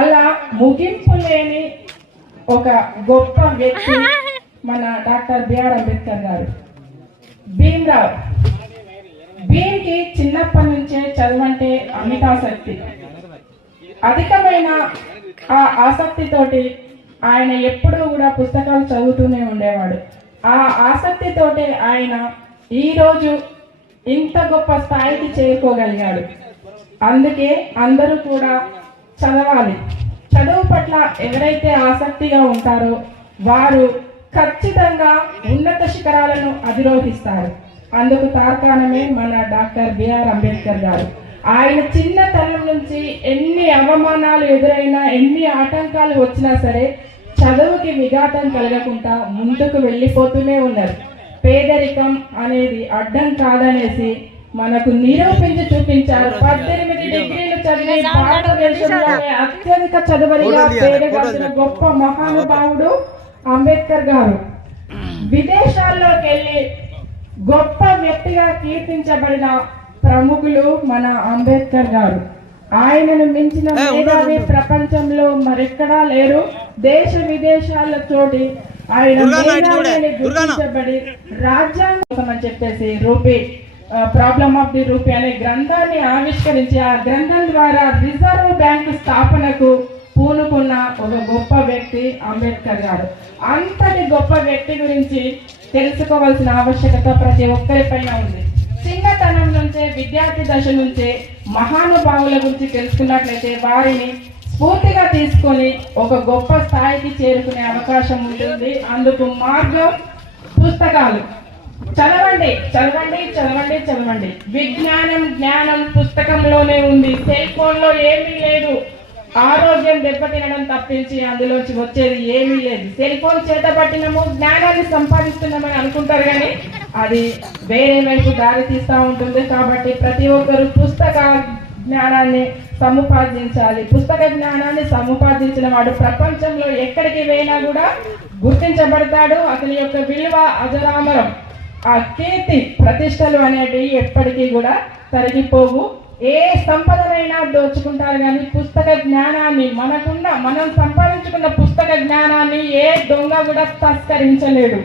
అలా ముగింపు లేని ఒక గొప్ప వ్యక్తి మన డాక్టర్ బిఆర్ అంబేద్కర్ గారు. భీమ్రావ్ భీమ్కి చిన్నప్పటి నుంచే చదవంటే అమితాసక్తి. అధికమైన ఆ ఆసక్తితోటి ఆయన ఎప్పుడూ కూడా పుస్తకాలు చదువుతూనే ఉండేవాడు. ఆ ఆసక్తితోటే ఆయన ఈరోజు ఇంత గొప్ప స్థాయికి చేరుకోగలిగాడు. అందుకే అందరూ కూడా చదవాలి. చదువు పట్ల ఎవరైతే ఆసక్తిగా ఉంటారో వారు ఖచ్చితంగా ఉన్నత శిఖరాలను అధిరోహిస్తారు. అందుకు తార్కాణమే మన డాక్టర్ బిఆర్ అంబేద్కర్ గారు. ఆయన చిన్నతనం నుంచి ఎన్ని అవమానాలు ఎదురైనా, ఎన్ని ఆటంకాలు వచ్చినా సరే చదువుకి విఘాతం కలగకుండా ముందుకు వెళ్ళిపోతూనే ఉన్నారు. పేదరికం అనేది అడ్డం కాదనేసి మనకు నిరూపించి చూపించారు. 18 డిగ్రీలు చదివి భారతదేశంలోనే అత్యధిక చదువరిగా పేరుగాంచిన గొప్ప మహానుభావుడు అంబేద్కర్ గారు. విదేశాల్లోకి వెళ్ళి గొప్ప వ్యక్తిగా కీర్తించబడిన ప్రముఖులు మన అంబేద్కర్ గారు. ఆయనను మించిన మేధావి ప్రపంచంలో మరెక్కడా లేరు. దేశ విదేశాల తోటి ఆయన గుర్తించబడి రాజ్యాంగం అని చెప్పేసి rupee problem of the rupee అనే గ్రంథాన్ని ఆవిష్కరించి ఆ గ్రంథం ద్వారా రిజర్వ్ బ్యాంక్ స్థాపనకు పూనుకున్న ఒక గొప్ప వ్యక్తి అంబేద్కర్ గారు. అంతటి గొప్ప వ్యక్తి గురించి తెలుసుకోవాల్సిన ఆవశ్యకత ప్రతి ఒక్కరిపైన ఉంది. చిన్నతనం నుంచే, విద్యార్థి దశ నుంచే మహానుభావుల గురించి తెలుసుకున్నట్లయితే వారిని స్ఫూర్తిగా తీసుకొని ఒక గొప్ప స్థాయికి చేరుకునే అవకాశం ఉంటుంది. అందుకు మార్గం పుస్తకాలు. చదవండి చదవండి చదవండి చదవండి. విజ్ఞానం, జ్ఞానం పుస్తకంలోనే ఉంది. సెల్ ఫోన్ లో ఏమీ లేదు. ఆరోగ్యం దెబ్బతినడం తప్పించి అందులోంచి వచ్చేది ఏమీ లేదు. సెల్ ఫోన్ చేత పట్టినము జ్ఞానాన్ని సంపాదిస్తున్నామని అనుకుంటారు, కానీ అది వేరే వైపు దారి తీస్తూ ఉంటుంది. కాబట్టి ప్రతి ఒక్కరు పుస్తక జ్ఞానాన్ని సముపార్జించాలి. పుస్తక జ్ఞానాన్ని సముపార్జించిన వాడు ప్రపంచంలో ఎక్కడికి వెళ్ళినా కూడా గుర్తించబడతాడు. అతని యొక్క విలువ అజరామరం. ఆ కీర్తి ప్రతిష్టలు అనేటివి ఎప్పటికీ కూడా తరిగిపోవు. ఏ సంపదనైనా దోచుకుంటారు, కానీ పుస్తక జ్ఞానాన్ని మనం సంపాదించుకున్న పుస్తక జ్ఞానాన్ని ఏ దొంగ కూడా తస్కరించలేడు.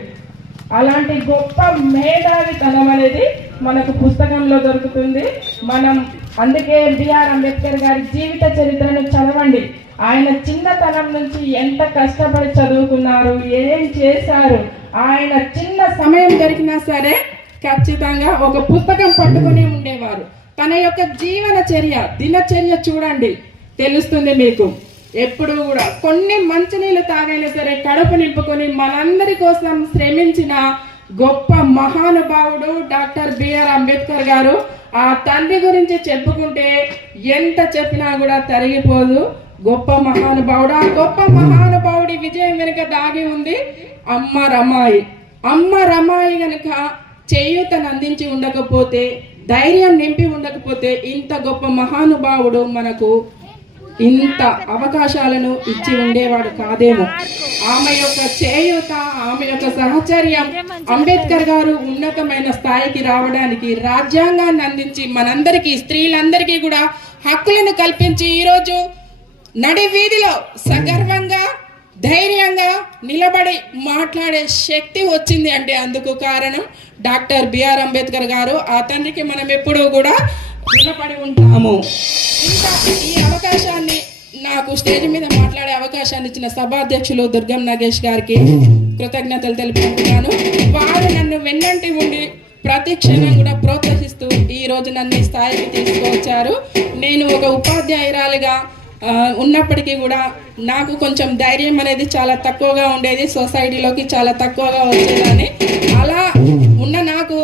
అలాంటి గొప్ప మేధావితనం అనేది మనకు పుస్తకంలో దొరుకుతుంది. అందుకే బిఆర్ అంబేద్కర్ గారి జీవిత చరిత్రను చదవండి. ఆయన చిన్నతనం నుంచి ఎంత కష్టపడి చదువుకున్నారు, ఏం చేశారు. ఆయన చిన్న సమయం దొరికినా సరే ఖచ్చితంగా ఒక పుస్తకం పట్టుకుని ఉండేవారు. తన యొక్క దినచర్య చూడండి, తెలుస్తుంది మీకు. ఎప్పుడు కూడా కొన్ని మంచినీళ్ళు తాగైనా సరే కడుపు నింపుకొని మనందరి కోసం శ్రమించిన గొప్ప మహానుభావుడు డాక్టర్ బిఆర్ అంబేద్కర్ గారు. ఆ తండ్రి గురించి చెప్పుకుంటే ఎంత చెప్పినా కూడా తరిగిపోదు. గొప్ప మహానుభావుడు. ఆ గొప్ప మహానుభావుడి విజయం వెనుక దాగి ఉంది అమ్మ రమాయి. అమ్మ రమాయి గనుక చేయూతను అందించి ఉండకపోతే, ధైర్యం నింపి ఉండకపోతే ఇంత గొప్ప మహానుభావుడు మనకు ఇంత అవకాశాలను ఇచ్చి ఉండేవాడు కాదేమో. ఆమె యొక్క చేయూత, ఆమె యొక్క సహచర్యం అంబేద్కర్ గారు ఉన్నతమైన స్థాయికి రావడానికి, రాజ్యాంగాన్ని అందించి మనందరికీ, స్త్రీలందరికీ కూడా హక్కులను కల్పించి ఈరోజు నడి వీధిలో సగర్వంగా, ధైర్యంగా నిలబడి మాట్లాడే శక్తి వచ్చింది అంటే అందుకు కారణం డాక్టర్ బిఆర్ అంబేద్కర్ గారు. ఆ తండ్రికి మనం ఎప్పుడూ కూడా రుణపడి ఉంటాము. ఇంకా ఈ అవకాశాన్ని, నాకు స్టేజ్ మీద మాట్లాడే అవకాశాన్ని ఇచ్చిన సభాధ్యక్షులు దుర్గం నాగేష్ గారికి కృతజ్ఞతలు తెలుపుకుంటున్నాను. వారు నన్ను వెన్నంటి ఉండి ప్రతి క్షణం కూడా ప్రోత్సహిస్తూ ఈ రోజు నన్ను ఈ స్థాయికి తీసుకువచ్చారు. నేను ఒక ఉపాధ్యాయురాలిగా ఉన్నప్పటికీ కూడా నాకు కొంచెం ధైర్యం అనేది చాలా తక్కువగా ఉండేది. సొసైటీలోకి చాలా తక్కువగా వచ్చేదాన్ని. అలా ఉన్న నాకు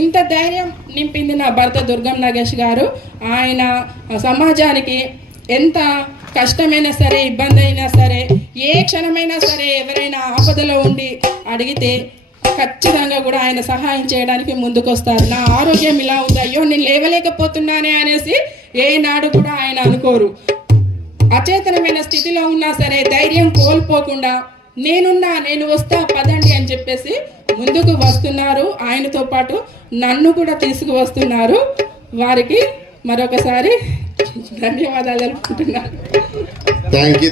ఇంత ధైర్యం నింపింది నా భర్త దుర్గం నాగేష్ గారు. ఆయన సమాజానికి ఎంత కష్టమైనా సరే, ఇబ్బంది అయినా సరే, ఏ క్షణమైనా సరే ఎవరైనా ఆపదలో ఉండి అడిగితే ఖచ్చితంగా కూడా ఆయన సహాయం చేయడానికి ముందుకొస్తారు. నా ఆరోగ్యం ఇలా ఉంది, అయ్యో నేను లేవలేకపోతున్నానే అనేసి ఏనాడు కూడా ఆయన అనుకోరు. అచేతనమైన స్థితిలో ఉన్నా సరే ధైర్యం కోల్పోకుండా నేను వస్తా పదండి అని చెప్పేసి ముందుకు వస్తున్నారు. ఆయనతో పాటు నన్ను కూడా తీసుకువస్తున్నారు. వారికి మరొకసారి ధన్యవాదాలు తెలుపుకుంటున్నాను. Thank you